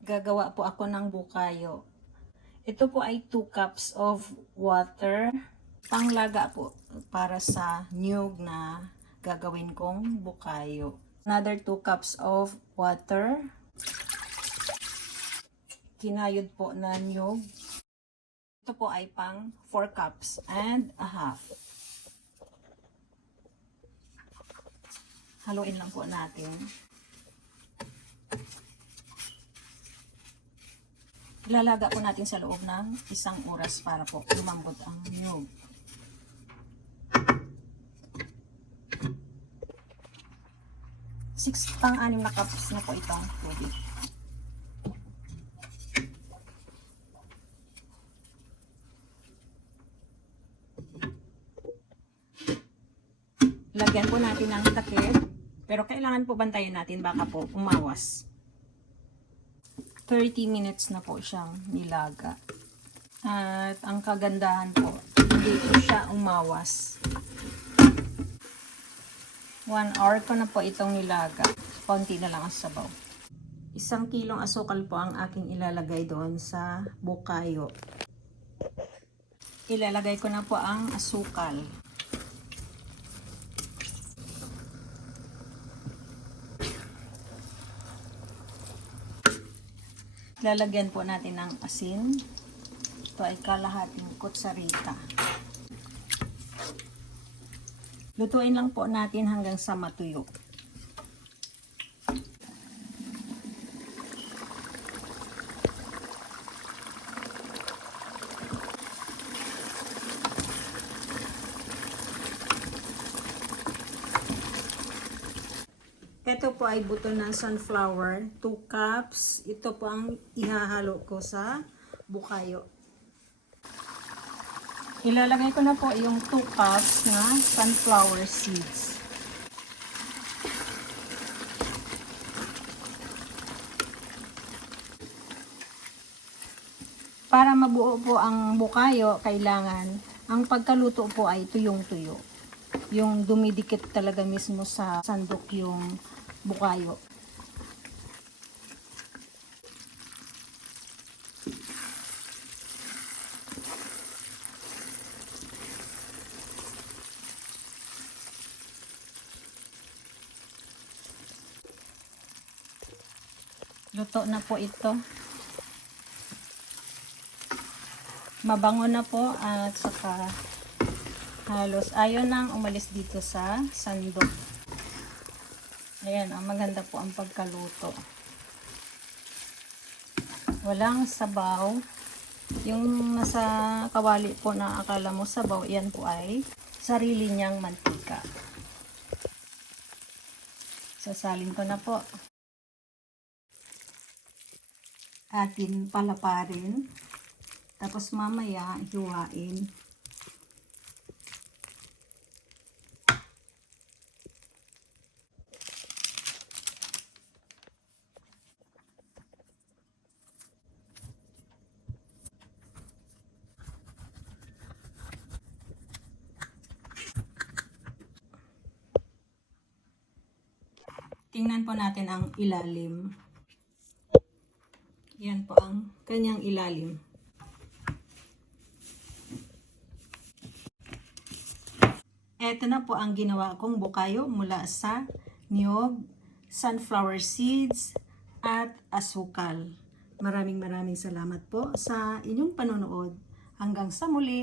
Gagawa po ako ng bukayo. Ito po ay 2 cups of water. Panglaga po para sa niyog na gagawin kong bukayo. Another 2 cups of water. Kinayod po na niyog. Ito po ay pang 4 cups and a half. Haluin lang po natin. Ilalaga po natin sa loob ng 1 oras para po lumambot ang niyog. Pang-6 na cups na po itong tubig. Lagyan po natin ng takip, pero kailangan po bantayan natin baka po umawas. 30 minutes na po siyang nilaga. At ang kagandahan po, hindi po siya umawas. 1 hour ko na po itong nilaga. Konti na lang ang sabaw. 1 kilong asukal po ang aking ilalagay doon sa bukayo. Ilalagay ko na po ang asukal. Lalagyan po natin ng asin. Ito ay kalahating kutsarita. Lutuin lang po natin hanggang sa matuyo. Ito po ay buto ng sunflower, 2 cups. Ito po ang ihahalo ko sa bukayo. Ilalagay ko na po yung 2 cups na sunflower seeds. Para mabuo po ang bukayo, kailangan ang pagkaluto po ay tuyong-tuyo. Yung dumidikit talaga mismo sa sandok yung bukayo. Luto na po ito. Mabango na po at saka halos ayaw nang umalis dito sa sandok. Ayan, maganda po ang pagkaluto. Walang sabaw. Yung nasa kawali po na akala mo sabaw, yan po ay sarili niyang mantika. Sasalin ko na po. Atin palaparin. Tapos mamaya hiwain. Tingnan po natin ang ilalim. Yan po ang kanyang ilalim. Ito na po ang ginawa kong bukayo mula sa niyog, sunflower seeds, at asukal. Maraming salamat po sa inyong panonood. Hanggang sa muli!